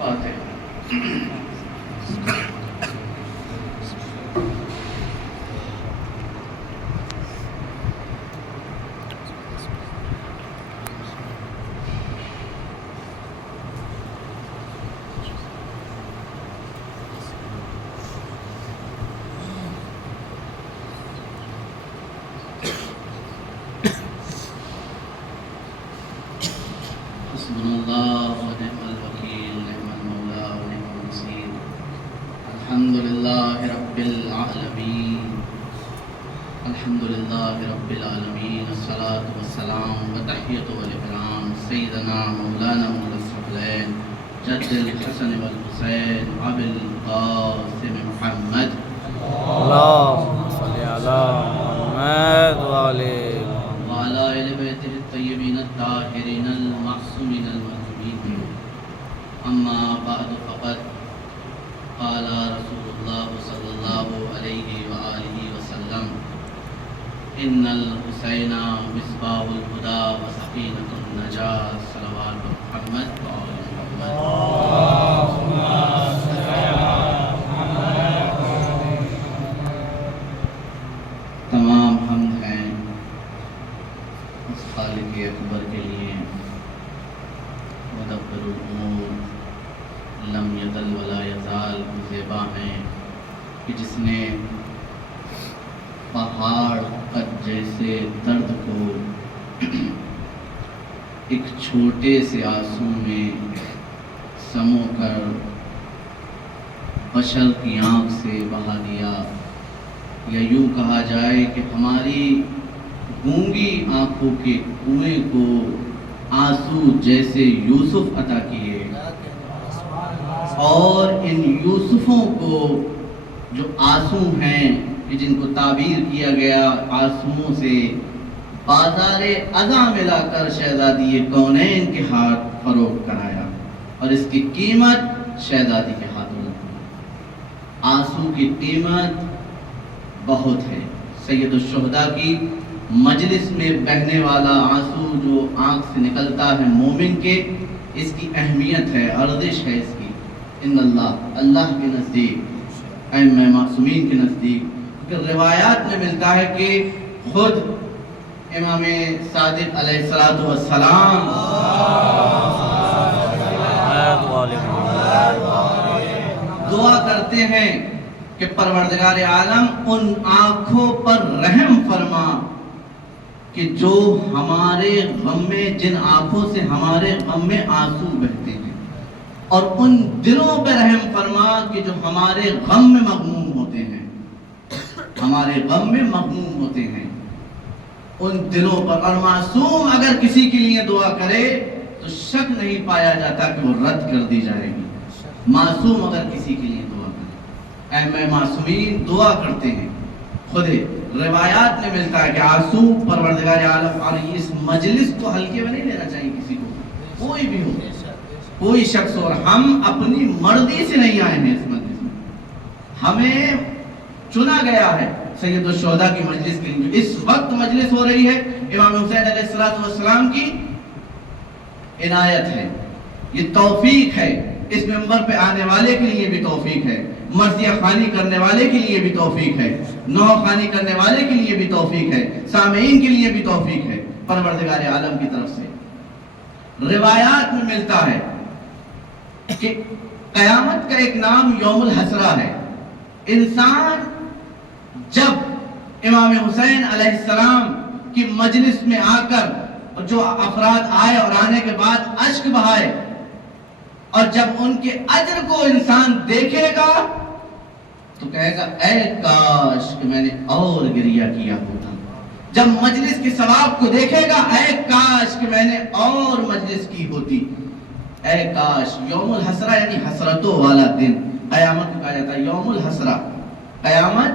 فاتحہ۔ حسبنا اللہ ونعم الوکیل، نعم المولا ونعم النصیر۔ الحمد للہ رب العالمین، الحمد للہ رب العالمین، الصلاۃ والسلام وتحیۃ والاکرام سیدنا مولانا الثقلین جد الحسن والحسین ابی القاسم محمد اللہم صلی علی محمد وعلی وعلی اہل بیتہ الطیبین الطاہرین المعصومین المظلومین۔ اما بعد فقد قال رسول اللہ صلی اللہ علیہ وآلہ وسلم ان الحسین مصباح الہدی وسکینۃ النجاۃ صلوات محمد وآل محمد۔ تمام حمد ہیں اس خالق اکبر کے لیے، مدبر الامور لم یزل ولا یزال، زیبا ہیں کہ جس نے پہاڑ قد جیسے درد کو ایک چھوٹے سے آنسو میں سمو کر بشر کی آنکھ سے بہا دیا، یا یوں کہا جائے کہ ہماری گونگی آنکھوں کے کنویں کو آنسو جیسے یوسف عطا کیے، اور ان یوسفوں کو جو آنسو ہیں کہ جن کو تعبیر کیا گیا آنسوؤں سے، بازار عزا میں لا کر شہزادی کونین کے ہاتھ فروخت کرایا، اور اس کی قیمت شہزادی کے ہاتھوں لگی۔ آنسو کی قیمت بہت ہے۔ سید الشہداء کی مجلس میں بہنے والا آنسو جو آنکھ سے نکلتا ہے مومن کے، اس کی اہمیت ہے، ارزش ہے اس کی۔ ان اللہ کے نزدیک، ائمہ معصومین کے نزدیک، کیونکہ روایات میں ملتا ہے کہ خود امام صادق علیہ السلام دعا کرتے ہیں کہ پروردگار عالم ان آنکھوں پر رحم فرما کہ جو ہمارے غم میں، جن آنکھوں سے ہمارے غم میں آنسو بہتے ہیں، اور ان دلوں پہ رحم فرما کہ جو ہمارے غم میں مغموم ہوتے ہیں، ہمارے غم میں مغموم ہوتے ہیں، ان دلوں پر۔ اور معصوم اگر کسی کے لیے دعا کرے تو شک نہیں پایا جاتا کہ وہ رد کر دی جائے گی۔ معصوم اگر کسی کے لیے دعا کرے، اے معصومین دعا کرتے ہیں، خود روایات میں ملتا ہے کہ آنسو پروردگار عالم، اور اس مجلس کو ہلکے میں نہیں لینا چاہیے کسی کو، کوئی بھی ہو، کوئی شخص ہو۔ اور ہم اپنی مرضی سے نہیں آئے ہیں اس مجلس میں، ہمیں چنا گیا ہے سید الشہداء کی مجلس کے لیے۔ اس وقت مجلس ہو رہی ہے، امام حسین علیہ السلام کی عنایت ہے، یہ توفیق ہے، اس منبر پہ آنے والے کے لیے بھی توفیق ہے، مرثیہ خوانی کرنے والے کے لیے بھی توفیق ہے، نوح خوانی کرنے والے کے لیے بھی توفیق ہے، سامعین کے لیے بھی توفیق ہے، پروردگار عالم کی طرف سے۔ روایات میں ملتا ہے کہ قیامت کا ایک نام یوم الحسرہ ہے۔ انسان جب امام حسین علیہ السلام کی مجلس میں آ کر جو افراد آئے اور آنے کے بعد اشک بہائے، اور جب ان کے اجر کو انسان دیکھے گا تو کہے گا اے کاش کہ میں نے اور گریہ کیا ہوتا۔ جب مجلس کے ثواب کو دیکھے گا، اے کاش کہ میں نے اور مجلس کی ہوتی، اے کاش۔ یوم الحسرہ یعنی حسرتوں والا دن، قیامت کو کہا جاتا ہے یوم الحسرہ۔ قیامت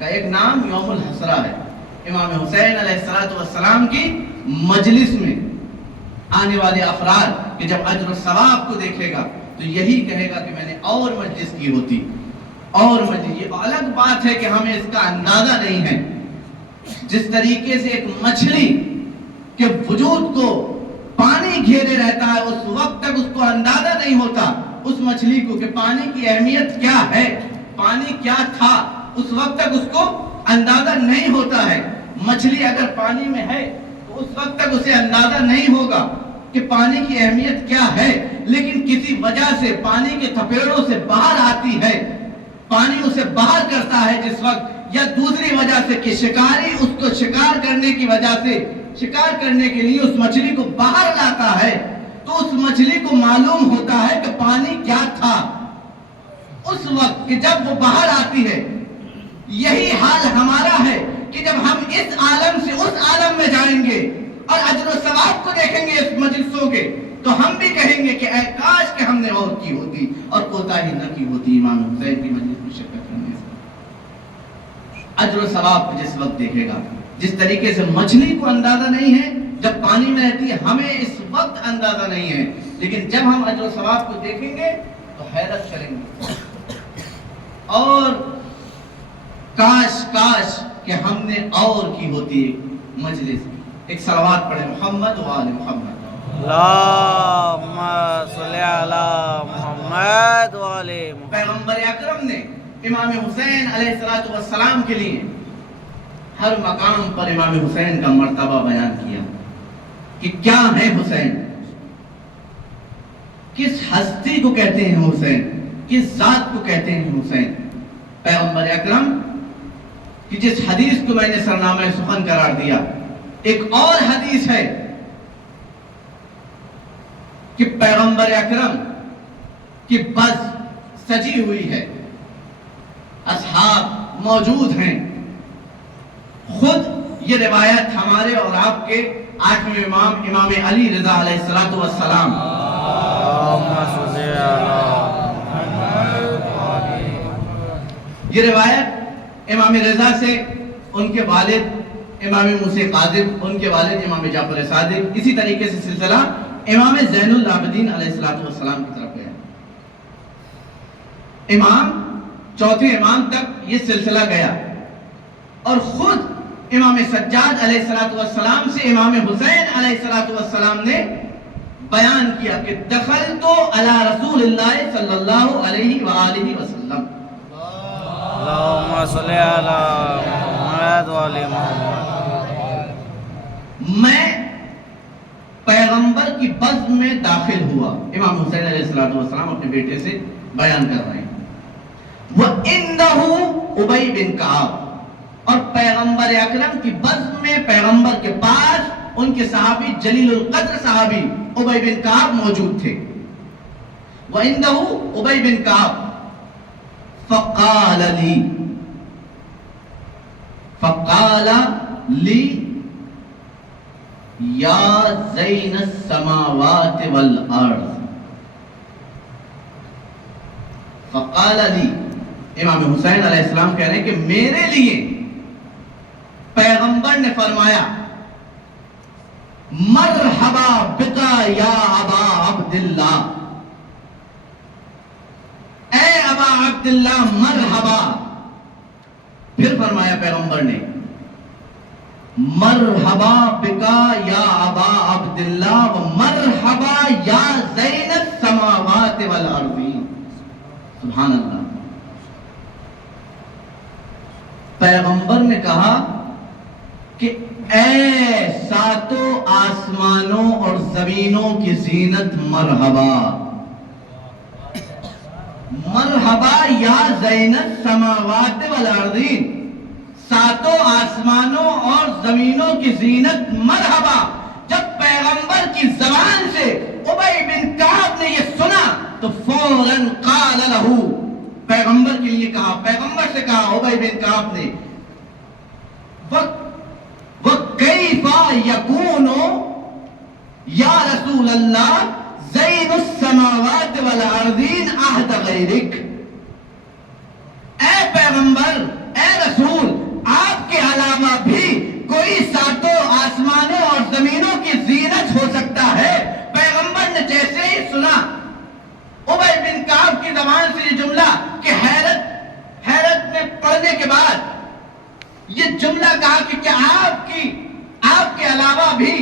کا ایک نام یوم الحسرہ ہے۔ امام حسین علیہ السلام کی مجلس میں آنے والے افراد کہ جب اجر و ثواب کو دیکھے گا تو یہی کہے گا کہ میں نے اور مجلس کی ہوتی، اور مجلس۔ یہ الگ بات ہے کہ ہمیں اس کا اندازہ نہیں ہے۔ جس طریقے سے ایک مچھلی کے وجود کو پانی گھیرے رہتا ہے، اس وقت تک اس کو اندازہ نہیں نہیں ہوتا اس مچھلی کو کہ پانی کی اہمیت کیا ہے، پانی کیا تھا، اس وقت تک اس کو اندازہ نہیں ہوتا ہے۔ مچھلی اگر پانی میں ہے تو اس وقت تک اسے اندازہ نہیں ہوگا کہ پانی کی اہمیت کیا ہے، لیکن کسی وجہ سے پانی کے تھپیڑوں سے باہر آتی ہے، پانی اسے باہر کرتا ہے جس وقت، یا دوسری وجہ سے کہ شکاری اس کو شکار کرنے کی وجہ سے، شکار کرنے کے لیے اس مچھلی کو باہر لاتا ہے، تو اس مچھلی کو معلوم ہوتا ہے کہ پانی کیا تھا اس وقت کہ جب وہ باہر آتی ہے۔ یہی حال ہمارا ہے کہ جب ہم اس عالم سے اس عالم میں جائیں گے اور اجر و ثواب کو دیکھیں گے اس مجلسوں کے، تو ہم بھی کہیں گے کہ اے کاش کہ ہم نے اور کی ہوتی اور کوتاہی نہ کی ہوتی امام حسین کی مجلس میں شرکت کرنے سے۔ اجر و ثواب کو جس وقت دیکھے گا، جس طریقے سے مچھلی کو اندازہ نہیں ہے جب پانی میں رہتی ہے، ہمیں اس وقت اندازہ نہیں ہے، لیکن جب ہم اجر و ثواب کو دیکھیں گے تو حیرت کریں گے، اور کاش کاش کہ ہم نے اور کی ہوتی مجلس۔ ایک صلوات پڑھے محمد و آل محمد۔ اللہم صلی علی محمد و علی محمد۔ پیغمبر اکرم نے امام حسین علیہ السلام کے لیے ہر مقام پر امام حسین کا مرتبہ بیان کیا کہ کیا ہے حسین، کس ہستی کو کہتے ہیں حسین، کس ذات کو کہتے ہیں حسین۔ پیغمبر اکرم کہ جس حدیث کو میں نے سرنامہ سخن قرار دیا، ایک اور حدیث ہے کہ پیغمبر اکرم کی بس سجی ہوئی ہے، اصحاب موجود ہیں۔ خود یہ روایت ہمارے اور آپ کے 8ویں امام امام علی رضا علیہ السلام، یہ روایت امام رضا سے، ان کے والد امام موسی قاذب، ان کے والد امام جعفر صادق، اسی طریقے سے سلسلہ امام زین العابدین علیہ السلام کی طرف گیا، امام چوتھے امام تک یہ سلسلہ گیا، اور خود امام سجاد علیہ السلام سے امام حسین علیہ السلام نے بیان کیا کہ دخلت علی رسول اللہ صلی اللہ علیہ وآلہ وسلم۔ اللہم صلی علی محمد و علی محمد۔ میں پیغمبر کی بزم میں داخل ہوا، امام حسین علیہ السلام اپنے بیٹے سے بیان کر رہے ہیں۔ وَإِنَّهُ عُبَيْ بن کعب، اور پیغمبر اکرم کی بزم میں پیغمبر کے پاس ان کے صحابی جلیل القدر صحابی عبی بن کعب موجود تھے۔ وَإِنَّهُ عُبَيْ بن کعب فقال لی یا زین السماوات والارض۔ فقال لی، امام حسین علیہ السلام کہہ رہے ہیں کہ میرے لیے پیغمبر نے فرمایا مرحبا بکا یا ابا عبداللہ، اے ابا عبداللہ مرحبا۔ پھر فرمایا پیغمبر نے مرحبا بکا یا ابا عبداللہ و مرحبا یا زین السماوات والارض۔ سبحان اللہ، پیغمبر نے کہا کہ اے ساتوں آسمانوں اور زمینوں کی زینت مرحبا، مرحبا یا زین السماوات والارضین، ساتوں آسمانوں اور زمینوں کی زینت مرحبا۔ جب پیغمبر کی زبان سے عبی بن کعب نے یہ سنا تو فوراً قال لہو، پیغمبر کے لیے کہا، پیغمبر سے کہا عبی بن کعب نے وَكَيْفَ يَكُونُ یا رسول اللہ زین السماوات والارضین عہد غیرک، اے پیغمبر، اے رسول، آپ کے علاوہ بھی کوئی ساتوں آسمانوں اور زمینوں کی زینت ہو سکتا ہے؟ پیغمبر نے جیسے ہی سنا عبی بن کعب کی زبان سے یہ جملہ کہ حیرت میں پڑھنے کے بعد یہ جملہ کہا کہ کیا آپ کے علاوہ بھی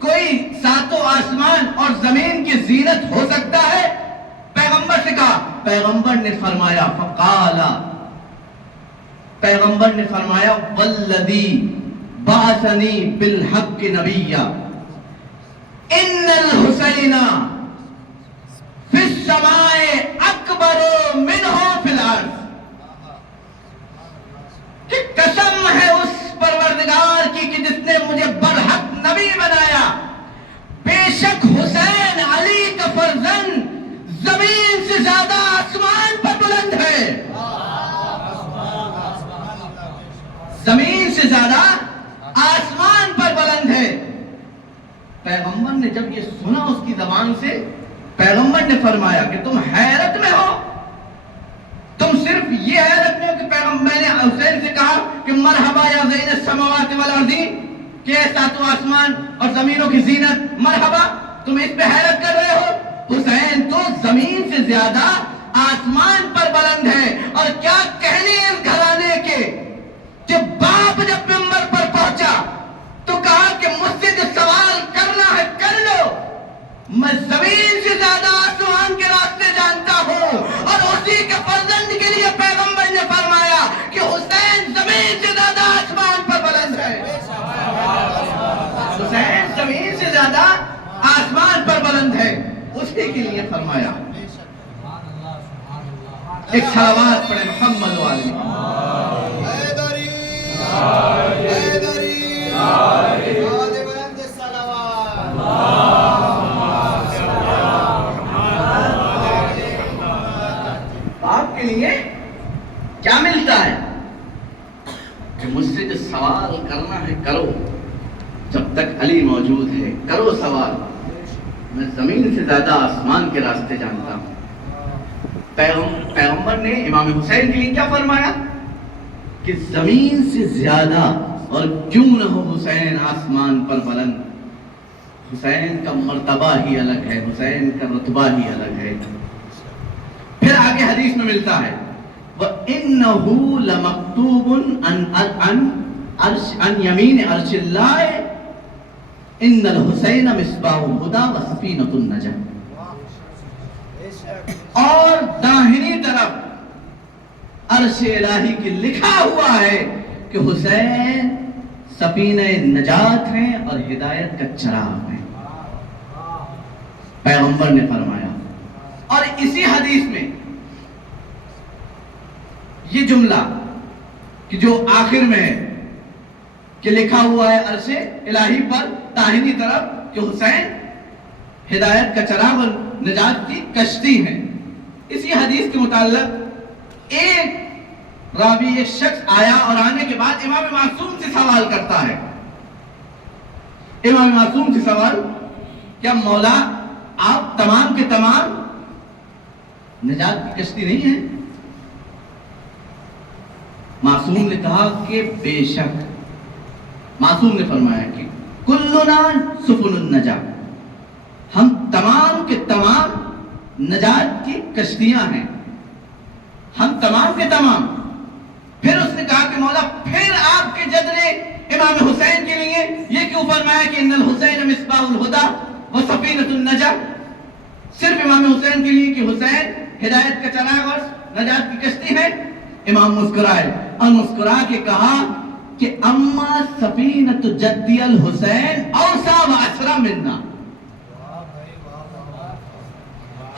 کوئی ساتوں آسمان اور زمین کی زینت ہو سکتا ہے؟ پیغمبر نے فرمایا فقالا، پیغمبر نے فرمایا والذی بعثنی بالحق نبیا ان الحسین فی السماء اکبر منہ فی الارض، کہ قسم ہے اس پروردگار کی کہ جس نے مجھے برحق نبی بنایا، بے شک حسین علی کا فرزند زمین سے زیادہ آسمان پر بلند ہے، زمین سے زیادہ آسمان پر بلند ہے۔ پیغمبر نے جب یہ سنا اس کی زبان سے، پیغمبر نے فرمایا کہ تم حیرت میں ہو، تم صرف یہ حیرت میں ہو کہ پیغمبر نے حسین سے کہا کہ مرحبا یا زین السماوات والارضین، کہ ساتوں آسمان اور زمینوں کی زینت، مرحبا، تم اس پہ حیرت کر رہے ہو؟ حسین تو زمین سے زیادہ آسمان پر بلند ہے۔ اور کیا کہنے اس گھرانے کے کہ باپ جب منبر پر پہنچا تو کہا کہ مجھ سے جو سوال کرنا ہے کر لو، میں زمین سے زیادہ آسمان کے راستے جانتا ہوں۔ اور اسی کے فرزند کے لیے پیغمبر نے فرمایا کہ حسین زمین سے زیادہ آسمان پر بلند ہے، حسین زمین سے زیادہ آسمان پر بلند ہے، اسی کے لیے فرمایا۔ ایک صلوات پڑھیں محمد والے آپ کے لیے کیا ملتا ہے کہ مجھ سے جو سوال کرنا ہے کرو، جب تک علی موجود ہے کرو سوال، میں زمین سے زیادہ آسمان کے راستے جانتا ہوں۔ پیغمبر نے امام حسین کے لیے کیا فرمایا کہ زمین سے زیادہ اور کیوں نہ ہو حسین آسمان پر بلند، حسین کا مرتبہ ہی الگ ہے، حسین کا رتبہ ہی الگ ہے۔ پھر آگے حدیث میں ملتا ہے وَإِنَّهُ لَمَكْتُوبٌ عَنْ يَمِينِ عَرْشِ اللَّهِ إِنَّ الْحُسَيْنَ مِصْبَاحُ الْهُدَى وَسَفِينَةُ النَّجَاةِ، اور داہنی طرف عرش الہی کی لکھا ہوا ہے کہ حسین سفینہ نجات ہیں اور ہدایت کا چراغ ہیں، پیغمبر نے فرمایا۔ اور اسی حدیث میں یہ جملہ کہ جو آخر میں ہے کہ لکھا ہوا ہے عرش الہی پر داہنی طرف کہ حسین ہدایت کا چراغ اور نجات کی کشتی ہیں، اسی حدیث کے متعلق ایک راوی، ایک شخص آیا اور آنے کے بعد امام معصوم سے سوال کرتا ہے۔ امام معصوم سے سوال، کیا مولا آپ تمام کے تمام نجات کی کشتی نہیں ہیں؟ معصوم نے کہا کہ بے شک۔ معصوم نے فرمایا کہ کلنا سفن النجات، ہم تمام کے تمام نجات کی کشتیاں ہیں، ہم تمام کے تمام۔ پھر اس نے کہا کہ مولا پھر آپ کے جد نے امام حسین کے لیے یہ کیوں فرمایا کہ ان الحسین مصباح الہدی وسفینۃ النجاۃ، صرف امام حسین کے لیے کہ حسین ہدایت کا چراغ اور نجات کی کشتی ہے؟ امام مسکرائے اور مسکرا کے کہا کہ اما سفینۃ جدی الحسین اوسع واسرع منا،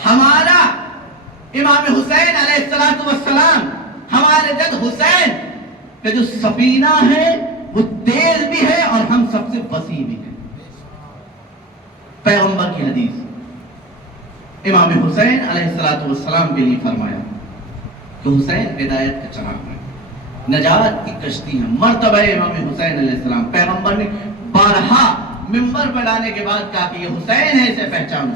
ہمارا امام حسین علیہ السلام، ہمارے جد حسین کا جو سفینہ ہے وہ تیز بھی ہے اور ہم سب سے وسیع بھی ہیں۔ پیغمبر کی حدیث، امام حسین علیہ السلام کے لیے فرمایا کہ حسین ہدایت کا چراغ ہے، نجات کی کشتی ہے، مرتبہ امام حسین علیہ السلام۔ پیغمبر نے بارہا منبر پر لانے کے بعد کہا کہ یہ حسین ہے، اسے پہچانو۔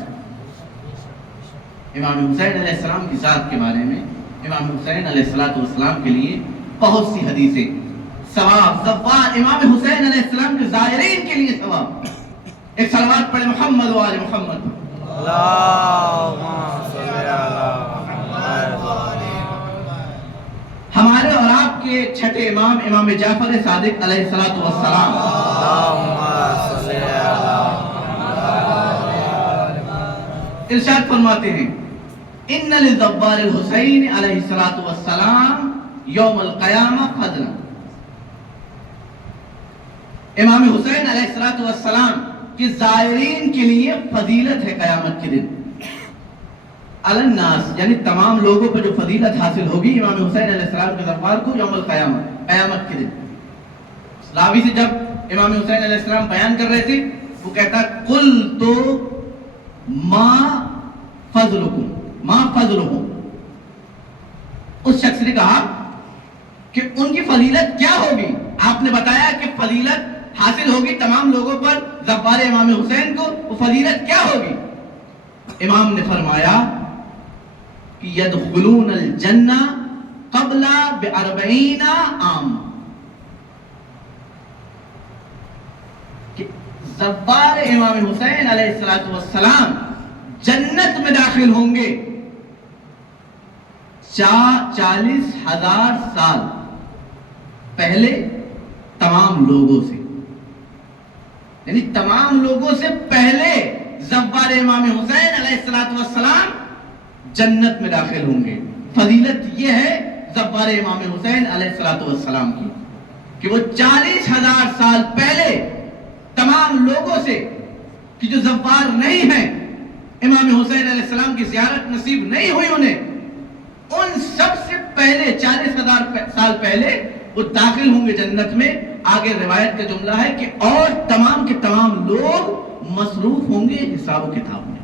امام حسین علیہ السلام کی ذات کے بارے میں امام حسین علیہ السلام کے لیے بہت سی حدیثیں، ثواب زوار امام حسین علیہ السلام کے زائرین کے لیے ثواب۔ ایک صلوات پڑھے محمد و آل محمد۔ اللہم صلی علی محمد۔ ہمارے اور آپ کے چھٹے امام امام جعفر صادق علیہ السلام اللہم صلی علی محمد۔ ارشاد فرماتے ہیں ان للزوار الحسین علیہ الصلوۃ والسلام یوم القیامہ فضلا، امام حسین علیہ الصلوۃ والسلام کے زائرین کے لیے فضیلت ہے قیامت کے دن. علی الناس یعنی تمام لوگوں پر جو فضیلت حاصل ہوگی امام حسین علیہ السلام کے زوار کو یوم القیامہ، قیامت کے دن. راوی سے جب امام حسین علیہ السلام بیان کر رہے تھے وہ کہتا قل تو ما فضلکم ما فضلہم، اس شخص نے کہا کہ ان کی فضیلت کیا ہوگی. آپ نے بتایا کہ فضیلت حاصل ہوگی تمام لوگوں پر زوار امام حسین کو، وہ فضیلت کیا ہوگی؟ امام نے فرمایا کہ یدخلون الجنہ قبل ب40 عام، کہ زوار امام حسین علیہ السلام جنت میں داخل ہوں گے 40,000 سال پہلے تمام لوگوں سے، یعنی تمام لوگوں سے پہلے زوار امام حسین علیہ السلام جنت میں داخل ہوں گے. فضیلت یہ ہے زوار امام حسین علیہ السلام کی کہ وہ 40,000 سال پہلے تمام لوگوں سے کہ جو زوار نہیں ہیں، امام حسین علیہ السلام کی زیارت نصیب نہیں ہوئی انہیں، ان سب سے پہلے 40,000 سال پہلے وہ داخل ہوں گے جنت میں. آگے روایت کا جملہ ہے کہ اور تمام کے تمام لوگ مصروف ہوں گے حساب و کتاب میں،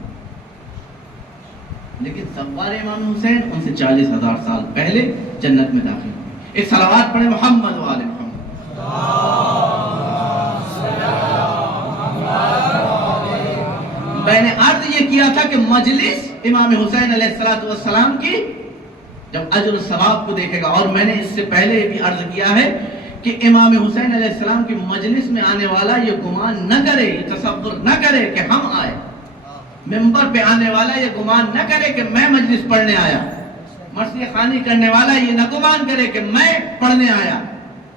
لیکن زوار امام حسین ان سے 40,000 سال پہلے جنت میں داخل ہوں گے. ایک صلوات پڑھیں محمد و آل محمد. میں نے عرض یہ کیا تھا کہ مجلس امام حسین علیہ السلام کی جب اجر و ثواب کو دیکھے گا، اور میں نے اس سے پہلے بھی عرض کیا ہے کہ امام حسین علیہ السلام کی مجلس میں آنے والا یہ گمان نہ کرے، یہ تصور نہ کرے کہ ہم آئے. ممبر پہ آنے والا یہ گمان نہ کرے کہ میں مجلس پڑھنے آیا. مرثیہ خوانی کرنے والا یہ نہ گمان کرے کہ میں پڑھنے آیا،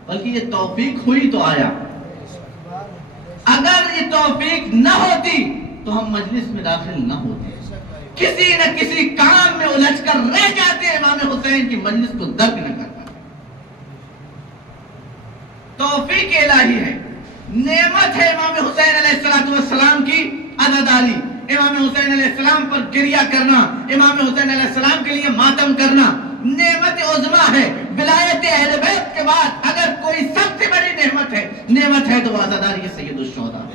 بلکہ یہ توفیق ہوئی تو آیا. اگر یہ توفیق نہ ہوتی تو ہم مجلس میں داخل نہ ہوتے، کسی نہ کسی کام میں الجھ کر رہ جاتے. امام حسین کی مجلس کو درک نہ کرتا. توفیق الہی ہے، نعمت ہے امام حسین علیہ السلام کی عزاداری. امام حسین علیہ السلام پر گریہ کرنا، امام حسین علیہ السلام کے لیے ماتم کرنا نعمت عظمیٰ ہے. ولایت اہل بیت کے بعد اگر کوئی سب سے بڑی نعمت ہے تو وہ عزاداری سید الشہداء.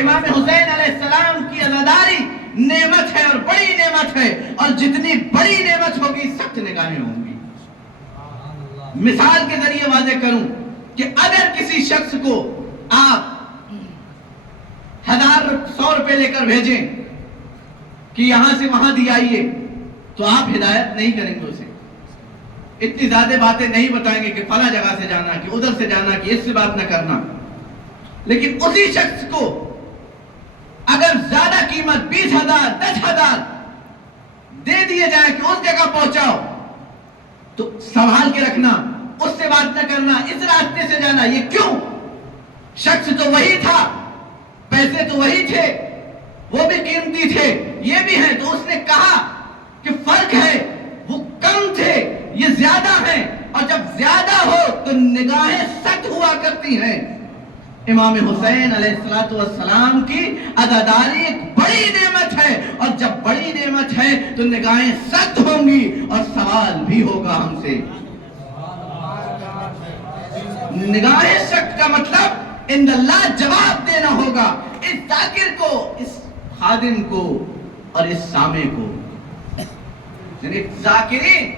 امام حسین علیہ السلام کی عزاداری نعمت ہے اور بڑی نعمت ہے، اور جتنی بڑی نعمت ہوگی سخت نگاہیں ہوں گی. مثال کے ذریعے واضح کروں کہ اگر کسی شخص کو آپ 100 روپے لے کر بھیجیں کہ یہاں سے وہاں دی آئیے، تو آپ ہدایت نہیں کریں گے اسے. اتنی زیادہ باتیں نہیں بتائیں گے کہ فلاں جگہ سے جانا، کہ ادھر سے جانا، کہ اس سے بات نہ کرنا. لیکن اسی شخص کو اگر زیادہ قیمت 20,000 10,000 دے دیے جائے کہ اس جگہ پہنچاؤ، تو سنبھال کے رکھنا، اس سے بات نہ کرنا، اس راستے سے جانا. یہ کیوں؟ شخص تو وہی تھا، پیسے تو وہی تھے، وہ بھی قیمتی تھے، یہ بھی ہیں. تو اس نے کہا کہ فرق ہے، وہ کم تھے، یہ زیادہ ہیں، اور جب زیادہ ہو تو نگاہیں سخت ہوا کرتی ہیں. امام حسین علیہ السلام کی عزاداری ایک بڑی نعمت ہے، اور جب بڑی نعمت ہے تو نگاہیں سخت ہوں گی اور سوال بھی ہوگا ہم سے. نگاہیں سخت کا مطلب ان اللہ جواب دینا ہوگا اس ذاکر کو، اس خادم کو اور اس سامع کو. یعنی ذاکرین،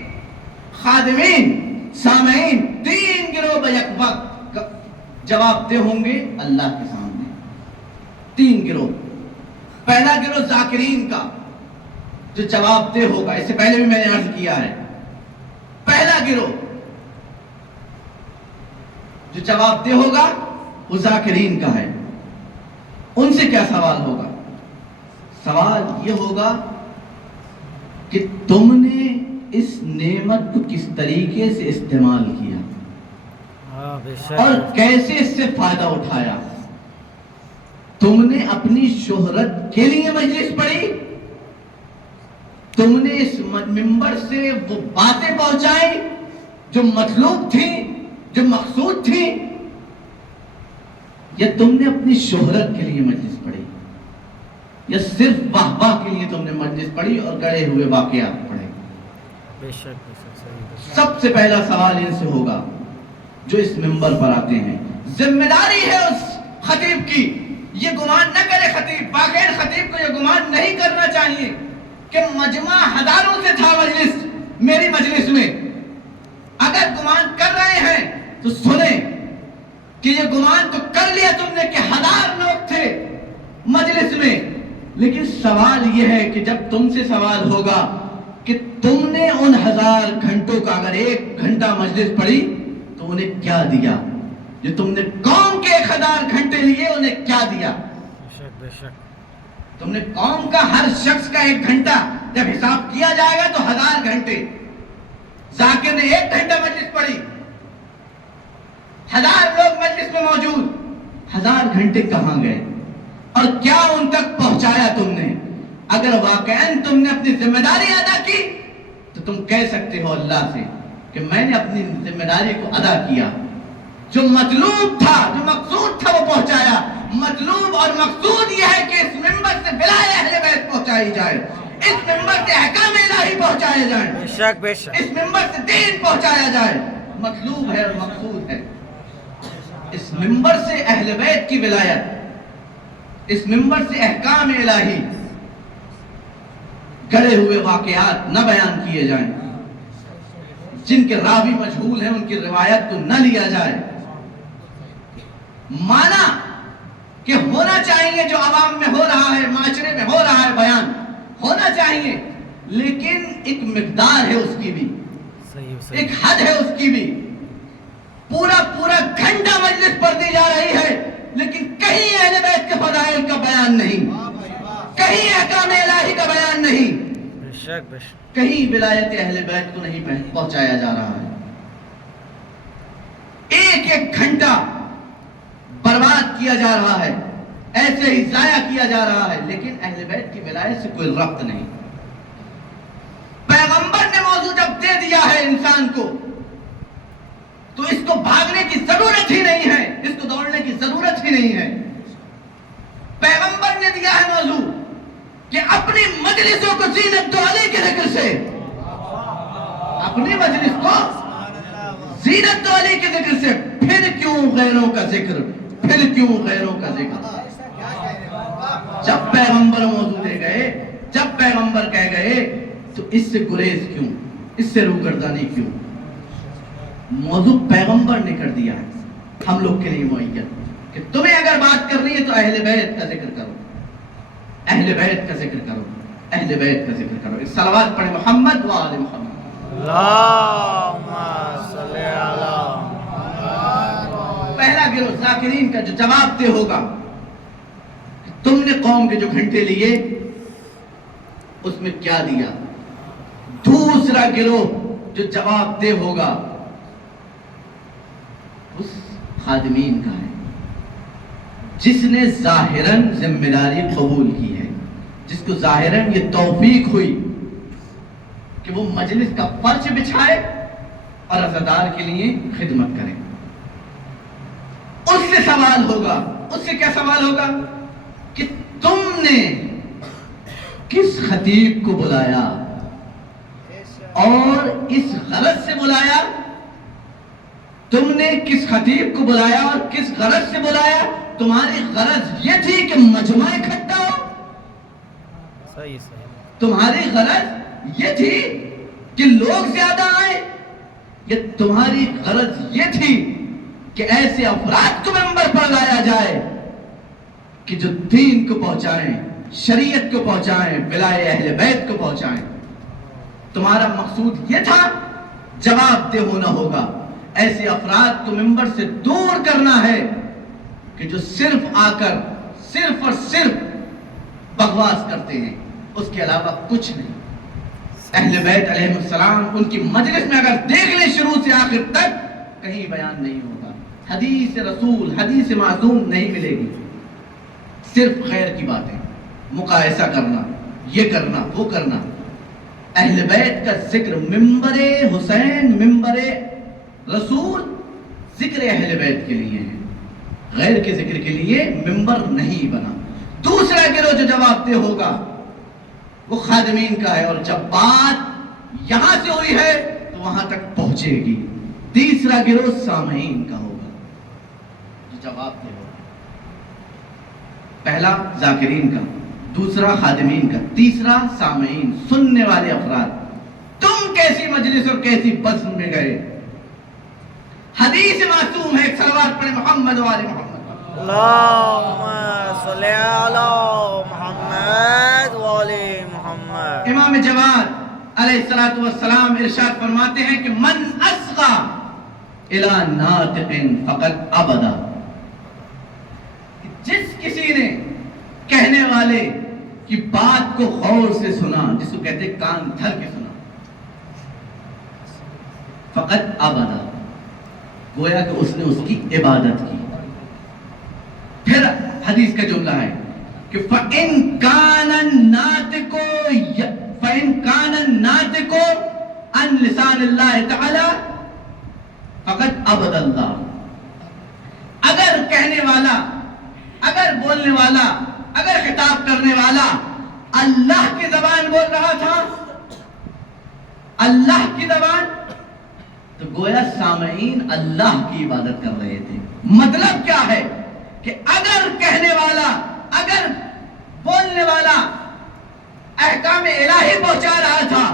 خادمین، سامعین، 3 گروہ بیک وقت جواب دہ ہوں گے اللہ کے سامنے. 3 گروہ. پہلا گروہ ذاکرین کا جو جواب دہ ہوگا، اس سے پہلے بھی میں نے عرض کیا ہے. پہلا گروہ جو جواب دہ ہوگا وہ ذاکرین کا ہے. ان سے کیا سوال ہوگا؟ سوال یہ ہوگا کہ تم نے اس نعمت کو کس طریقے سے استعمال کیا اور کیسے اس سے فائدہ اٹھایا. تم نے اپنی شہرت کے لیے مجلس پڑھی، تم نے اس منبر سے وہ باتیں پہنچائی جو مطلوب تھی، جو مقصود تھی، یا تم نے اپنی شہرت کے لیے مجلس پڑھی، یا صرف واہ واہ کے لیے تم نے مجلس پڑھی اور گڑے ہوئے واقعات پڑھے؟ بے شک صحیح۔ سب سے پہلا سوال ان سے ہوگا جو اس منبر پر آتے ہیں، ذمہ داری ہے اس خطیب کی، یہ گمان نہ کرے خطیب، باقاعدہ خطیب کو یہ گمان نہیں کرنا چاہیے کہ مجمع ہزاروں سے تھا مجلس، میری مجلس میں۔ اگر گمان کر رہے ہیں تو سنیں کہ یہ گمان تو کر لیا تم نے کہ ہزار لوگ تھے مجلس میں، لیکن سوال یہ ہے کہ جب تم سے سوال ہوگا کہ تم نے ان 1000 گھنٹوں کا اگر 1 گھنٹہ مجلس پڑھی تو انہیں کیا دیا؟ جو تم نے قوم کے 1000 گھنٹے لیے انہیں کیا دیا؟ بے شک تم نے قوم کا ہر شخص کا 1 گھنٹہ جب حساب کیا جائے گا تو 1000 گھنٹے۔ ذاکر نے 1 گھنٹہ مجلس پڑھی، 1000 لوگ مجلس میں موجود، 1000 گھنٹے کہاں گئے اور کیا ان تک پہنچایا تم نے؟ اگر واقعاً تم نے اپنی ذمہ داری ادا کی تو تم کہہ سکتے ہو اللہ سے کہ میں نے اپنی ذمہ داری کو ادا کیا، جو مطلوب تھا، جو مقصود تھا وہ پہنچایا۔ مطلوب اور مقصود یہ ہے کہ اس منبر سے ولایت اہل بیت پہنچائی جائے، اس منبر سے احکام الہی پہنچائے جائیں، بے شک اس منبر سے دین پہنچایا جائے۔ مطلوب ہے اور مقصود ہے اس منبر سے اہل بیت کی ولایت، اس منبر سے احکام الہی، گڑے ہوئے واقعات نہ بیان کیے جائیں، جن کے راوی مجہول ہیں ان کی روایت کو نہ لیا جائے۔ مانا کہ ہونا چاہیے جو عوام میں ہو رہا ہے، معاشرے میں ہو رہا ہے، بیان ہونا چاہیے، لیکن ایک مقدار ہے اس کی بھی، ایک حد ہے اس کی بھی۔ پورا گھنٹہ مجلس پڑھ دی جا رہی ہے لیکن کہیں اہل بیت کے فضائل کا بیان نہیں، کہیں احکام الہی کا بیان نہیں، کہیں ولایت اہل بیت کو نہیں پہنچایا جا رہا ہے۔ ایک گھنٹہ برباد کیا جا رہا ہے، ایسے ہی ضائع کیا جا رہا ہے، لیکن اہل بیت کی ولایت سے کوئی ربط نہیں۔ پیغمبر نے موضوع جب دے دیا ہے انسان کو تو اس کو بھاگنے کی ضرورت ہی نہیں ہے، اس کو دوڑنے کی ضرورت ہی نہیں ہے۔ پیغمبر نے دیا ہے موضوع کہ اپنی مجلسوں کو زینت دو علی کے ذکر سے، اپنی مجلس کو زینت دو علی کے ذکر سے، پھر کیوں غیروں کا ذکر، پھر کیوں غیروں کا ذکر؟ جب پیغمبر موضوع دے گئے، جب پیغمبر کہہ گئے تو اس سے گریز کیوں، اس سے روگردانی کیوں؟ موضوع پیغمبر نے کر دیا ہے ہم لوگ کے لیے معین کہ تمہیں اگر بات کرنی ہے تو اہل بیت کا ذکر کرو، اہل بیت کا ذکر کرو، اہل بیت کا ذکر کرو۔ ایک صلوات پڑھیں محمد و آل محمد۔ اللہم صلی علی پہلا گروہ ذاکرین کا جو جواب دہ ہوگا کہ تم نے قوم کے جو گھنٹے لیے اس میں کیا دیا۔ دوسرا گروہ جو جواب دہ ہوگا اس خادمین کا ہے جس نے ظاہراً ذمہ داری قبول کی ہے، جس کو ظاہراً یہ توفیق ہوئی کہ وہ مجلس کا فرش بچھائے اور عزادار کے لیے خدمت کرے۔ اس سے سوال ہوگا، اس سے کیا سوال ہوگا کہ تم نے کس خطیب کو بلایا اور اس غرض سے بلایا؟ تم نے کس خطیب کو بلایا اور کس غرض سے بلایا؟ تمہاری غرض یہ تھی کہ مجمع اکٹھا ہو؟ صحیح تمہاری غرض یہ تھی کہ لوگ زیادہ آئیں؟ یا تمہاری غرض یہ تھی کہ ایسے افراد کو منبر پر لایا جائے کہ جو دین کو پہنچائیں، شریعت کو پہنچائیں، ولایت اہل بیت کو پہنچائیں؟ تمہارا مقصود یہ تھا؟ جواب دہ ہونا ہوگا۔ ایسے افراد کو منبر سے دور کرنا ہے کہ جو صرف آ کر صرف اور صرف بکواس کرتے ہیں، اس کے علاوہ کچھ نہیں۔ اہل بیت علیہ السلام ان کی مجلس میں اگر دیکھ لیں شروع سے آخر تک کہیں بیان نہیں ہوگا، حدیث رسول، حدیث معصوم نہیں ملے گی، صرف خیر کی باتیں، مقایسہ کرنا، یہ کرنا وہ کرنا۔ اہل بیت کا ذکر ممبر حسین ممبر رسول ذکر اہل بیت کے لیے ہے، غیر کے ذکر کے لیے ممبر نہیں بنا۔ دوسرا گروہ جو جواب دہ ہوگا وہ خادمین کا ہے، اور جب بات یہاں سے ہوئی ہے تو وہاں تک پہنچے گی۔ تیسرا گروہ سامعین کا ہوگا جو جواب دہ ہوگا، پہلا ذاکرین کا، دوسرا خادمین کا، تیسرا سامعین، سننے والے افراد۔ تم کیسی مجلس اور کیسی بزم میں گئے؟ حدیث معصوم ہے، ایک صلوات پڑھے محمد و آل محمد۔ اللہم صلی علی محمد و آل محمد۔ امام جواد علیہ السلام ارشاد فرماتے ہیں کہ من اصغى الى ناطق فقد ابدا، جس کسی نے کہنے والے کی بات کو غور سے سنا، جس کو کہتے ہیں کان دھر کے سنا، فقد ابدا، گویا کہ اس نے اس کی عبادت کی۔ پھر حدیث کا جملہ ہے کہ فَإِن كَانَ النَّاطِقُ عَنْ لِسَانِ اللَّهِ تَعَالَى فَقَدْ عَبَدَ اللَّهِ، اگر کہنے والا، اگر بولنے والا، اگر خطاب کرنے والا اللہ کی زبان بول رہا تھا، اللہ کی زبان، تو گویا سامعین اللہ کی عبادت کر رہے تھے۔ مطلب کیا ہے کہ اگر کہنے والا، اگر بولنے والا احکام الہی پہنچا رہا تھا،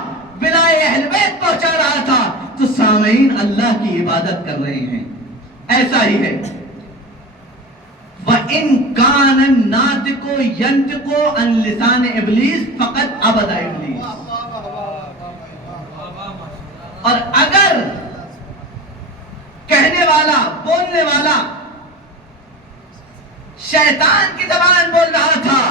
بلائے اہل بیت پہنچا رہا تھا، تو سامعین اللہ کی عبادت کر رہے ہیں۔ ایسا ہی ہے وَإِن كَانَ النَّاطِقُ يَنطِقُ عَنْ لِسَانِ إِبْلِيسَ فَقَدْ عَبَدَ إِبْلِيسَ، اور اگر کہنے والا، بولنے والا شیطان کی زبان بول رہا تھا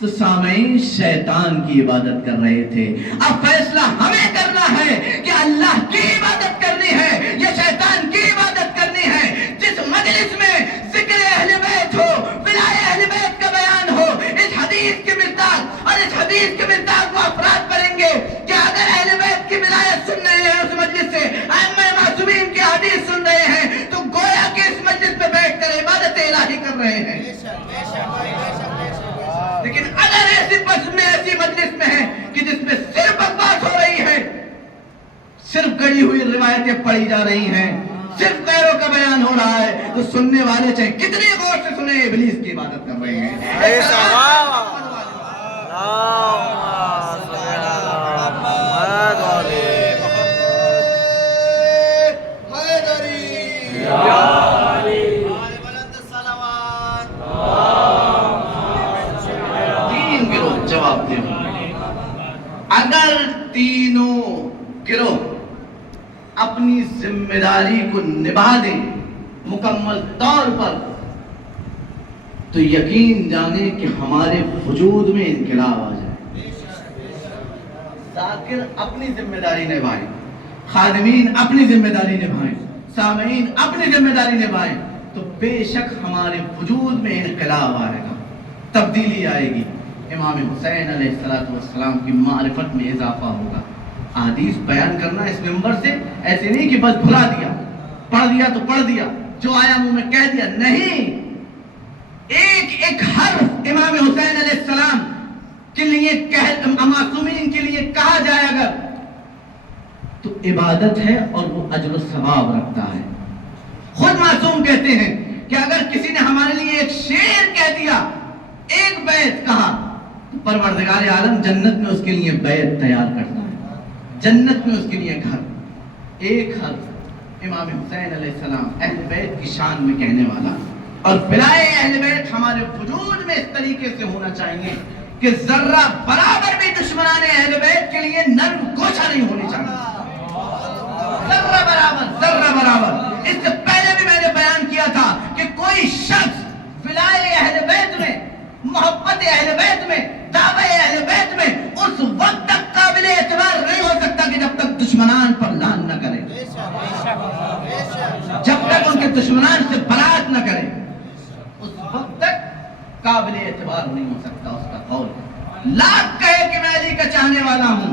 تو سامعین شیطان کی عبادت کر رہے تھے۔ اب فیصلہ ہمیں کرنا ہے کہ اللہ کی عبادت کرنی ہے یا شیطان کی عبادت کرنی ہے۔ جس مجلس میں ذکر اہل بیت ہو، ولایت اہل بیت کا بیان ہو، اس حدیث کی مصداق اور اس حدیث کی مصداق وہ افراد کریں گے کہ اگر اہل بیت کی ولایت سن رہے ہیں، اس مجلس سے ائمہ معصومین کی حدیث سن رہے ہیں، تو گویا کہ اس مجلس میں بیٹھ کر عبادت الہی کر رہے ہیں۔ لیکن اگر ایسی مجلس میں ہے کہ جس میں صرف بکواس ہو رہی ہے، صرف گڑی ہوئی روایتیں پڑھی جا رہی ہیں، صرف غیروں کا بیان ہو رہا ہے، تو سننے والے چاہے کتنی غور سے سنیں، ابلیس کی عبادت کر رہے ہیں۔ تین گروہ جواب دے، اگر تینوں گروہ اپنی ذمہ داری کو نبھا دیں مکمل طور پر، تو یقین جانیں کہ ہمارے وجود میں انقلاب آ جائے۔ ذاکر اپنی ذمہ داری نبھائیں، خادمین اپنی ذمہ داری نبھائیں، سامعین اپنی ذمہ داری نبھائیں، تو بے شک ہمارے وجود میں انقلاب آئے گا، تبدیلی آئے گی۔ امام حسین علیہ السلام کی معرفت میں اضافہ ہوگا۔ احادیث بیان کرنا اس منبر سے ایسے نہیں کہ بس بھلا دیا، پڑھ دیا تو پڑھ دیا، جو آیا منہ میں کہہ دیا، نہیں، ایک ایک حرف امام حسین علیہ السلام کے لیے معصومین کے لیے کہا جائے اگر تو عبادت ہے اور وہ اجر و ثواب رکھتا ہے۔ خود معصوم کہتے ہیں کہ اگر کسی نے ہمارے لیے ایک شعر کہہ دیا، ایک بیت کہا، تو پروردگار عالم جنت میں اس کے لیے بیت تیار کرتا ہے، جنت میں اس کے لیے گھر۔ ایک حرف امام حسین علیہ السلام اہل بیت کی شان میں کہنے والا، اور بلائے اہل بیت ہمارے وجود میں اس طریقے سے ہونا چاہیے کہ ذرہ برابر بھی دشمنان اہل بیت کے لیے نرم گوچھا نہیں ہونی چاہیے، ذرہ برابر۔ اس سے پہلے بھی میں نے بیان کیا تھا کہ کوئی شخص ولایت اہل بیت میں، محبت اہل بیت میں، دعوی اہل بیت میں اس وقت تک قابل اعتبار نہیں ہو سکتا کہ جب تک دشمنان پر لعن نہ کرے، جب تک ان کے دشمنان سے برات نہ کرے، اس وقت تک قابل اعتبار نہیں ہو سکتا اس کا قول۔ لاکھ کہے کہ میں علی کا چاہنے والا ہوں،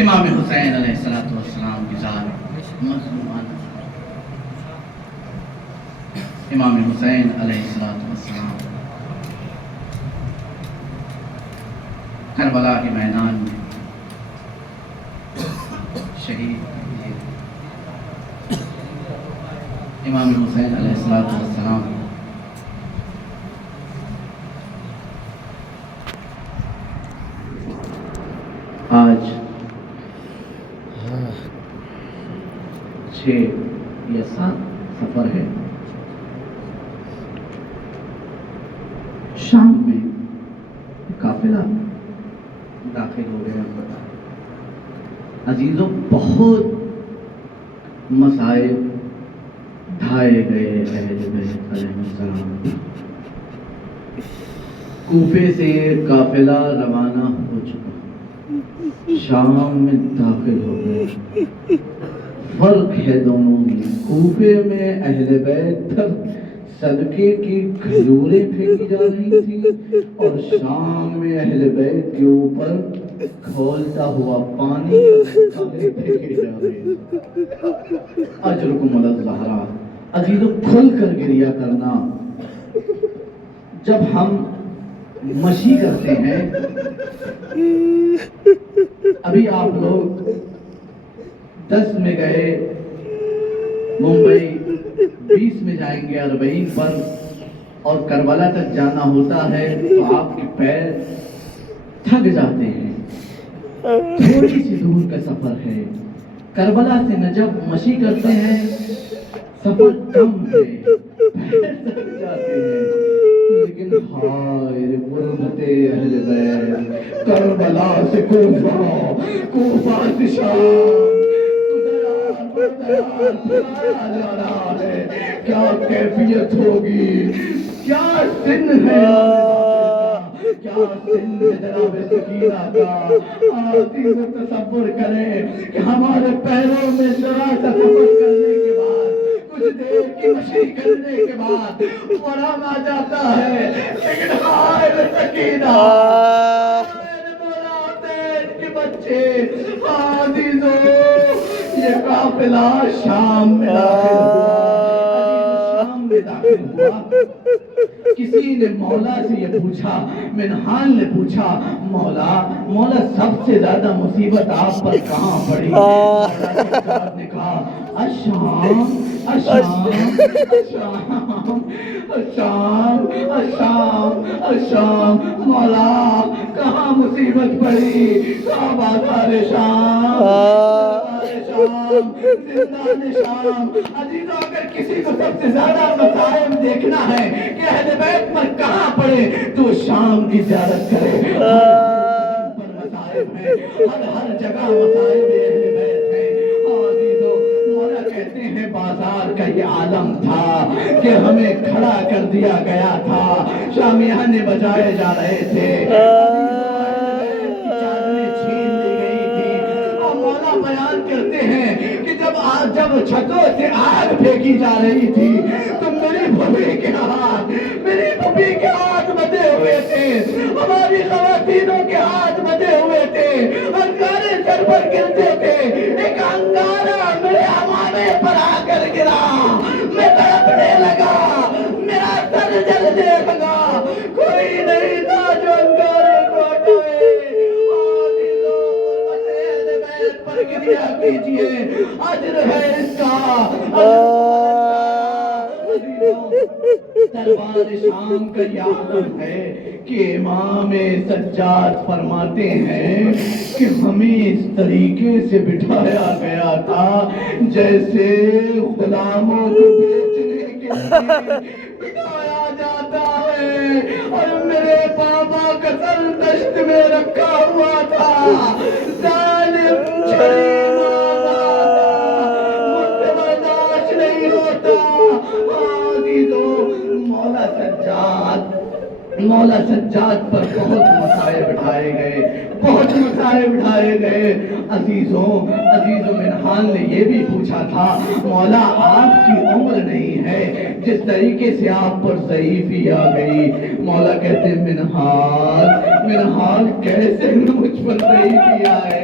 امام حسین علیہ السلام کی ذات مظلومانہ، امام حسین علیہ السلام کربلا کے میدان میں شہید ہوئے۔ امام حسین علیہ السلام آج 6 یا 7 سفر ہے، شام میں قافلہ داخل ہو گئے۔ عزیزوں، بہت مصائب ڈھائے گئے اہل بیت علیہ السلام۔ کوفے سے قافلہ روانہ ہو چکا، شام میں داخل ہو گئے۔ فرق ہے دونوں میں، کوفے میں اہل بیت پر صدقے کی کھجوریں پھینکی جا رہی تھی اور شام میں اہل بیت کے اوپر کھولتا ہوا پانی پھینکے جا رہے تھے۔ اجرکم علی الزہرا، عزیزو کھل کر گریا کرنا۔ جب ہم مشی کرتے ہیں، ابھی آپ لوگ 10 میں گئے ممبئی، 20 میں جائیں گے 40 پر، اور کربلا تک جانا ہوتا ہے تو آپ کے پیر تھک جاتے ہیں۔ تھوڑی سی دور کا سفر ہے، کربلا سے نجف مشی کرتے ہیں، سفر کم ہے، پیر تھک جاتے ہیں، لیکن ہائے غربت اہل بیت، کربلا سے کوفہ، کوفہ سے شام، کیا کیفیت ہوگی، کیا سن ہے، کیا سن ہے جناب سکینہ کا۔ عزیز تصور کریں کہ ہمارے پیروں میں ذرا سا سفر کرنے کے بعد، کچھ دیر کی مشی کرنے کے بعد ورم آ جاتا ہے، لیکن ہائے سکینہ، بچے عزیزوں، یہ قافلہ شام میں داخل ہوا، شام میں داخل ہوا۔ کسی نے مولا سے یہ پوچھا، منہال نے پوچھا، مولا سب سے زیادہ مصیبت آپ پر کہاں پڑی؟ مولا نے کہا الشام، الشام، الشام، الشام، الشام، الشام۔ مولا کہاں مصیبت پڑی؟ کہاں بازار شام، شام، زندان شام۔ عزیزوں، اگر کسی کو سب سے زیادہ مصائب دیکھنا ہے کہ اہل بیت پر کہاں پڑے تو شام کی زیارت کرے۔ پر مصائب ہے، ہر جگہ مصائب اہل بیت ہے۔ عزیزوں، مولا کہتے ہیں بازار کا یہ عالم تھا کہ ہمیں کھڑا کر دیا گیا تھا، شامیانے بجائے جا رہے تھے، بیان کرتے ہیں کہ جب چھتوں سے آگ پھینکی جا رہی تھی تو میری پھوپھی کے ہاتھ بندھے ہوئے تھے، ہماری خواتینوں کے ہاتھ بندھے ہوئے تھے، انگارے سر پر گرتے تھے۔ ایک انگارہ میرے امامے پر آ کر گرا، میں تڑپنے لگا، میرا سر جلنے لگا، کوئی نہیں تھا جو انگارے کو ہٹائے۔ گریا کیجئے، اجر ہے اس کا۔ دربار شام کا یہ عالم ہے کہ امام سجاد فرماتے ہیں کہ ہمیں اس طریقے سے بٹھایا گیا تھا جیسے غلاموں کو بیچنے کے لیے بٹھایا جاتا ہے، اور میرے بابا کا سر دشت میں رکھا ہوا تھا۔ ظالم چھڑی مارا تھا، مجھ سے برداشت نہیں ہوتا۔ عزیزوں، مولا سجاد پر بہت مصائب اٹھائے گئے، بہت مصائب اٹھائے گئے۔ عزیزوں، منہال نے یہ بھی پوچھا تھا، مولا آپ کی عمر نہیں ہے، جس طریقے سے آپ پر ضعیفی آ گئی۔ مولا کہتے منہال کیسے مجھ پر ضعیفی آئے؟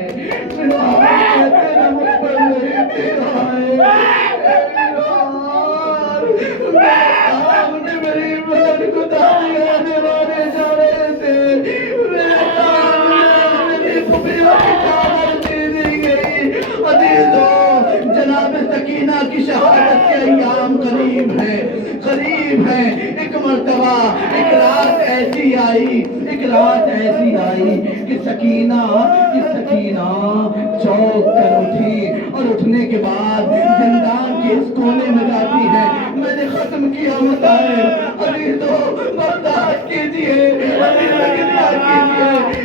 ایام قریب ہے قریب ہے. ایک مرتبہ ایک رات ایسی آئی کہ سکینہ چوک کر اٹھی اور اٹھنے کے بعد زندان کے اس کونے میں جاتی ہے. میں نے ختم کیا مطالب عزیزو برداشت کیجیے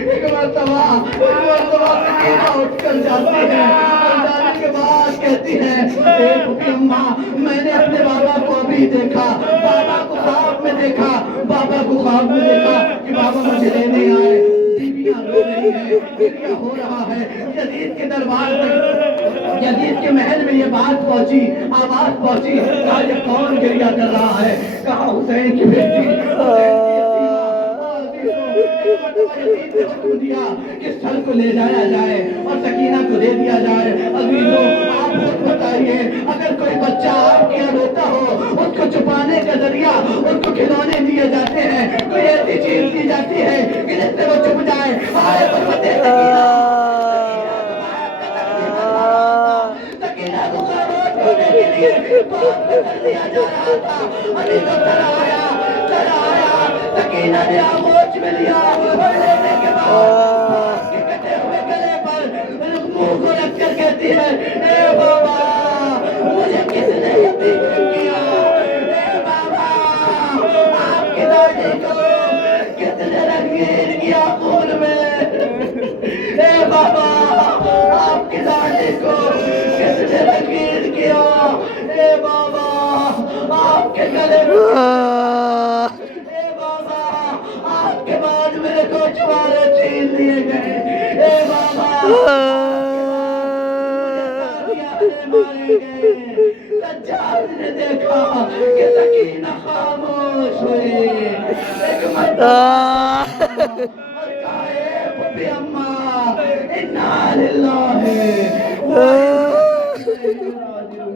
ایک مرتبہ سکینہ اٹھ کر جاتی ہے اور جانے کے بعد کہتی ہے اے پھوپھی اماں میں نے اپنے بابا کو ابھی دیکھا بابا کو خواب میں دیکھا کہ بابا مجھے لینے آئے. بیویاں رو رہی ہیں گریہ ہو رہا ہے. یزید کے دربار تک یزید کے محل میں یہ بات پہنچی آواز پہنچی کہا یہ کون گریہ کر رہا ہے. کہا حسین کی بیٹی یزید نے حکم دیا کہ سر کو لے جایا جائے اور سکینہ کو دے دیا جائے. عزیزو آپ خود بتائیے اگر کوئی بچہ آپ کے یہاں روتا ہو اس کو چھپانے کا ذریعہ اس کو کھلونے دیے جاتے ہیں کوئی ایسی چیز دی جاتی ہے کہ جس سے وہ چھپ جائے. آئے برکت سکینہ کو خاموش ہونے کے لیے بات کر دیا جا رہا تھا. عزیزو سر آیا سکینہ نے آغوش میں لیا اور لینے کے بعد کے کٹے ہوئے گلے پر منہ کو رکھ کر کہتی ہے اے بابا مجھے کس نے یتیم کیا. اے بابا آپ کی داڑھی کو کس نے رنگین کیا خون میں. اے بابا آپ کی داڑھی کو کس نے رنگین کیا. اے بابا آپ کے گلے میں آپ کے بعد میرے کو چوارے چھین لیے گئے. اے بابا مارے گئے. سجاد نے دیکھا کہ سکینہ خاموش ہوئی ایک مرتبہ اور کہا اے پھوپھی اماں انا للہ و انا الیہ راجعون.